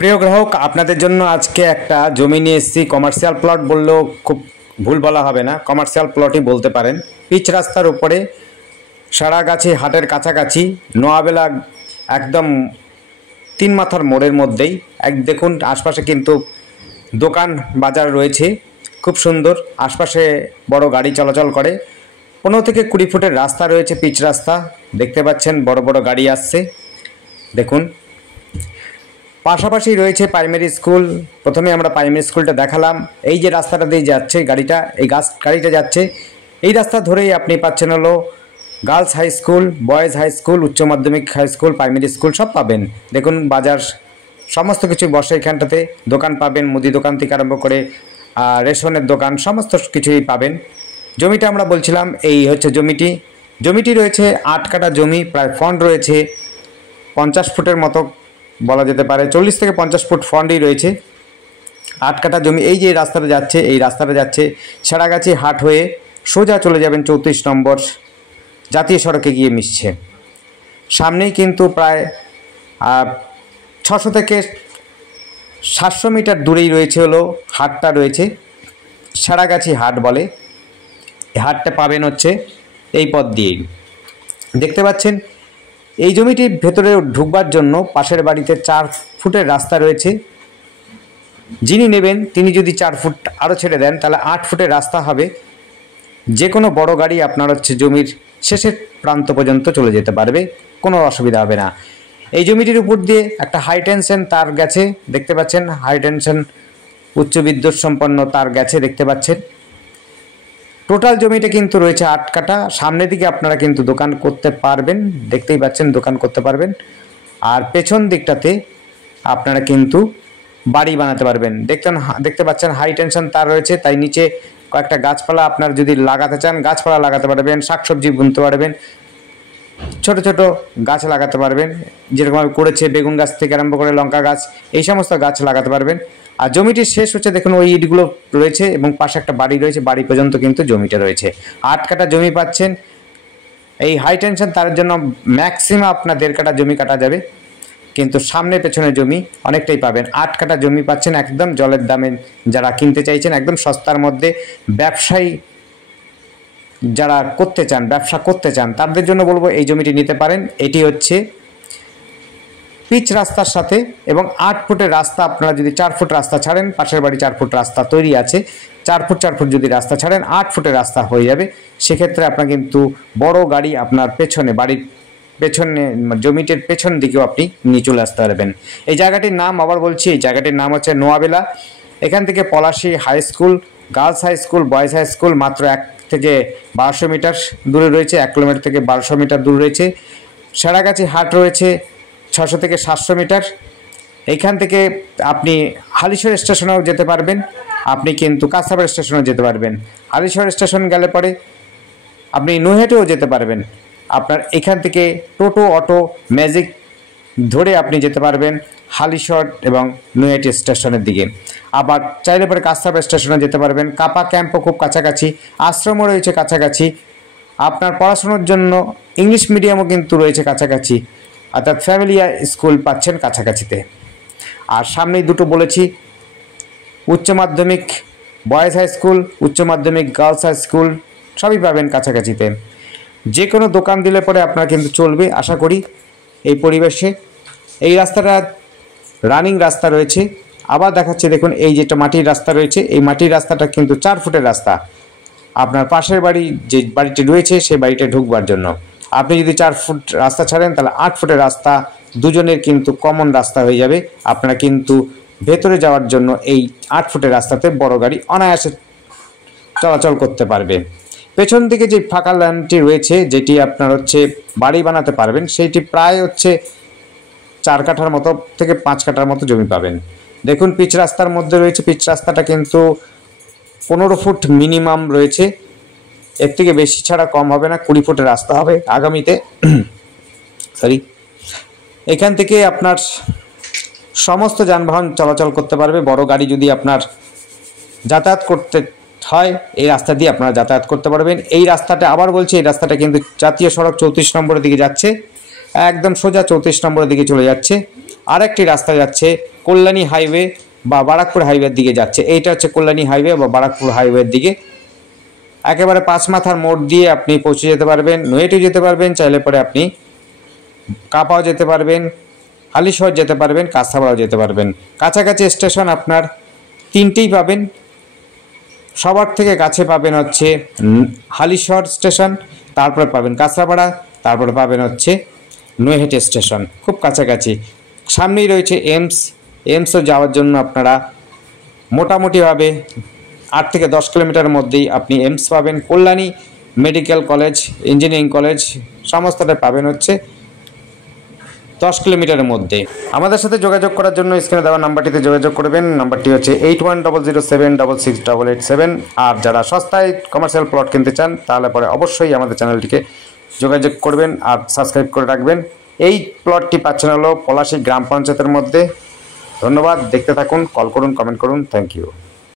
প্রিয় গ্রাহক, আপনাদের জন্য আজকে একটা জমি নিয়ে এসেছি। কমার্শিয়াল প্লট বললেও খুব ভুল বলা হবে না, কমার্শিয়াল প্লটই বলতে পারেন। পিচ রাস্তার উপরে, সারাগাছি হাটের কাছাকাছি, নোয়াবেলা একদম 3 মাথার মোড়ের মধ্যেই। দেখুন আশপাশে কিন্তু দোকান বাজার রয়েছে, খুব সুন্দর। আশপাশে বড় গাড়ি চলাচল করে। 15 থেকে 20 ফুটের রাস্তা রয়েছে, পিচ রাস্তা। দেখতে পাচ্ছেন বড় বড় গাড়ি আসছে। দেখুন পাশাপাশি রয়েছে প্রাইমারি স্কুল। প্রথমে আমরা প্রাইমারি স্কুলটা দেখালাম। এই যে রাস্তাটা দিয়ে যাচ্ছে গাড়িটা, এই গাড়িটা যাচ্ছে, এই রাস্তা ধরেই আপনি পাচ্ছেন হলো girls high school, boys high school, উচ্চ মাধ্যমিক হাই স্কুল, প্রাইমারি স্কুল সব পাবেন। দেখুন বাজার সমস্ত কিছু বসে এখানটাতে। দোকান পাবেন, মুদি দোকান থেকে আরম্ভ করে রেশনের দোকান, সমস্ত কিছুই পাবেন। জমিটা আমরা বলছিলাম, এই হচ্ছে জমিটি রয়েছে 8 কাঠা জমি। প্রায় ফন্ড রয়েছে 50 ফুটের মতো বলা যেতে পারে, 40 থেকে 50 ফুট ফন্ডই রয়েছে। 8 কাঠা জমি। এই যে রাস্তাটা যাচ্ছে, এই রাস্তাটা যাচ্ছে সারাগাছি হাট হয়ে সোজা চলে যাবেন 34 নম্বর জাতীয় সড়কে গিয়ে মিশছে। সামনেই কিন্তু প্রায় 600 থেকে 700 মিটার দূরেই রয়েছে হলো হাটটা রয়েছে, সারাগাছি হাট বলে। এই হাটটা পাবেন হচ্ছে এই পথ দিয়েই। দেখতে পাচ্ছেন এই জমিটির ভেতরে ঢুকবার জন্য পাশের বাড়িতে 4 ফুটের রাস্তা রয়েছে। যিনি নেবেন তিনি যদি 4 ফুট আরও ছেড়ে দেন তাহলে 8 ফুটের রাস্তা হবে। যে কোনো বড় গাড়ি আপনার হচ্ছে জমির শেষের প্রান্ত পর্যন্ত চলে যেতে পারবে, কোনো অসুবিধা হবে না। এই জমিটির উপর দিয়ে একটা হাই টেনশন তার গেছে, দেখতে পাচ্ছেন। হাই টেনশন উচ্চ বিদ্যুৎ সম্পন্ন তার গেছে, দেখতে পাচ্ছেন। টোটাল জমিটা কিন্তু রয়েছে 8 কাঠা। সামনের দিকে আপনারা কিন্তু দোকান করতে পারবেন, দেখতেই পাচ্ছেন দোকান করতে পারবেন। আর পেছন দিকটাতে আপনারা কিন্তু বাড়ি বানাতে পারবেন। দেখতে পাচ্ছেন হাই টেনশন তার রয়েছে, তাই নিচে কয়েকটা গাছপালা আপনার যদি লাগাতে চান গাছপালা লাগাতে পারবেন, শাকসবজি বুনতে পারবেন, ছোট ছোট গাছ লাগাতে পারবেন। যেরকম করেছে বেগুন গাছ থেকে আরম্ভ করে লঙ্কা গাছ, এই সমস্ত গাছ লাগাতে পারবেন। আর জমিটি শেষ হচ্ছে দেখুন ওই ইটগুলো রয়েছে এবং পাশে একটা বাড়ি রয়েছে, বাড়ি পর্যন্ত কিন্তু জমিটা রয়েছে। 8 কাঠা জমি পাচ্ছেন। এই হাই টেনশন তার জন্য ম্যাক্সিমাম আপনার 1.5 কাঠা জমি কাটা যাবে, কিন্তু সামনে পেছনে জমি অনেকটাই পাবেন। 8 কাঠা জমি পাচ্ছেন একদম জলের দামে। যারা কিনতে চাইছেন একদম সস্তার মধ্যে, ব্যবসায়ী যারা করতে চান, ব্যবসা করতে চান, তাদের জন্য বলবো এই জমিটি নিতে পারেন। এটি হচ্ছে পিচ রাস্তার সাথে এবং 8 ফুটের রাস্তা। আপনারা যদি 4 ফুট রাস্তা ছাড়েন, পাশের বাড়ি 4 ফুট রাস্তা তৈরি আছে, 4 ফুট যদি রাস্তা ছাড়েন 8 ফুটের রাস্তা হয়ে যাবে। সেক্ষেত্রে আপনার কিন্তু বড় গাড়ি আপনার পেছনে, বাড়ির পেছনে, জমিটির পেছন দিকেও আপনি নিয়ে চলে আসতে পারবেন। এই জায়গাটির নাম আবার বলছি, এই জায়গাটির নাম হচ্ছে নোয়াবেলা। এখান থেকে Palashi high school, girls high school, boys high school মাত্র 1 থেকে 1200 মিটার দূরে রয়েছে। 1 কিলোমিটার থেকে 1200 মিটার দূরে রয়েছে। সারাগাছি হাট রয়েছে 600 থেকে 700 মিটার। এইখান থেকে আপনি হালিশহর স্টেশনেও যেতে পারবেন, আপনি কিন্তু কাঁসারপাড় স্টেশনেও যেতে পারবেন। হালিশহর স্টেশন গেলে পরে আপনি নৈহাটিও যেতে পারবেন। আপনার এখান থেকে টোটো, অটো, ম্যাজিক ধরে আপনি যেতে পারবেন হালিশহর এবং নৈহাটি স্টেশনের দিকে। আবার চাইলে পরে কাঁসারপাড় স্টেশনে যেতে পারবেন। কাপা ক্যাম্পও খুব কাছাকাছি, আশ্রমও রয়েছে কাছাকাছি। আপনার পড়াশোনার জন্য ইংলিশ মিডিয়ামও কিন্তু রয়েছে কাছাকাছি, অর্থাৎ ফ্যামিলিয়া স্কুল পাচ্ছেন কাছাকাছিতে। আর সামনেই দুটো বলেছি, উচ্চ মাধ্যমিক বয়েজ হাই স্কুল, উচ্চ মাধ্যমিক গার্লস হাই স্কুল সবই পাবেন কাছাকাছিতে। যে কোনো দোকান দিলে পরে আপনার কিন্তু চলবে আশা করি এই পরিবেশে। এই রাস্তাটা রানিং রাস্তা রয়েছে। আবার দেখাচ্ছে দেখুন, এই যেটা মাটির রাস্তা রয়েছে, এই মাটির রাস্তাটা কিন্তু 4 ফুটের রাস্তা। আপনার পাশের বাড়ি যে বাড়িটি রয়েছে সেই বাড়িটা ঢুকবার জন্য আপনি যদি 4 ফুট রাস্তা ছাড়েন তাহলে 8 ফুটের রাস্তা দুজনের কিন্তু কমন রাস্তা হয়ে যাবে। আপনারা কিন্তু ভেতরে যাওয়ার জন্য এই 8 ফুটের রাস্তাতে বড় গাড়ি অনায়াসে চলাচল করতে পারবে। পেছন দিকে যে ফাঁকা ল্যান্ডটি রয়েছে, যেটি আপনার হচ্ছে বাড়ি বানাতে পারবেন, সেইটি প্রায় হচ্ছে 4 কাঠার মতো থেকে 5 কাঠার মতো জমি পাবেন। দেখুন পিচ রাস্তার মধ্যে রয়েছে। পিচ রাস্তাটা কিন্তু 15 ফুট মিনিমাম রয়েছে, এর থেকে বেশি ছাড়া কম হবে না। 20 ফুটের রাস্তা হবে আগামীতে। এখান থেকে আপনার সমস্ত যানবাহন চলাচল করতে পারবে। বড় গাড়ি যদি আপনার যাতায়াত করতে হয় এই রাস্তা দিয়ে আপনারা যাতায়াত করতে পারবেন। এই রাস্তাটা আবার বলছি, এই রাস্তাটা কিন্তু জাতীয় সড়ক 34 নম্বরের দিকে যাচ্ছে, একদম সোজা 34 নম্বরের দিকে চলে যাচ্ছে। আরেকটি রাস্তা যাচ্ছে কল্যাণী হাইওয়ে বা বারাকপুর হাইওয়ের দিকে যাচ্ছে। এইটা হচ্ছে কল্যাণী হাইওয়ে বা বারাকপুর হাইওয়ের দিকে। একেবারে পাঁচমাথার মোড় দিয়ে আপনি পৌঁছে যেতে পারবেন, নৈহাটি যেতে পারবেন, চাইলে পরে আপনি কাপাও যেতে পারবেন, হালিশহর যেতে পারবেন, কাঁচরাপাড়াও যেতে পারবেন। কাছাকাছি স্টেশন আপনার তিনটেই পাবেন। সবার থেকে কাছে পাবেন হচ্ছে হালিশহর স্টেশন, তারপরে পাবেন কাঁচরাপাড়া, তারপরে পাবেন হচ্ছে নৈহাটি স্টেশন, খুব কাছাকাছি। সামনেই রয়েছে এমসও যাওয়ার জন্য আপনারা মোটামুটিভাবে 8 থেকে 10 কিলোমিটারের মধ্যেই আপনি এমস পাবেন। Kalyani medical college, engineering college সমস্তটা পাবেন হচ্ছে 10 কিলোমিটারের মধ্যে। আমাদের সাথে যোগাযোগ করার জন্য স্ক্রিনে দেওয়া নাম্বারটিতে যোগাযোগ করবেন। নাম্বারটি হচ্ছে 8100766887। আর যারা সস্তায় কমার্শিয়াল প্লট কিনতে চান তাহলে পরে অবশ্যই আমাদের চ্যানেলটিকে যোগাযোগ করবেন আর সাবস্ক্রাইব করে রাখবেন। এই প্লটটি পাচ্ছেন হলো পলাশী গ্রাম পঞ্চায়েতের মধ্যে। ধন্যবাদ, দেখতে থাকুন, কল করুন, কমেন্ট করুন। Thank you.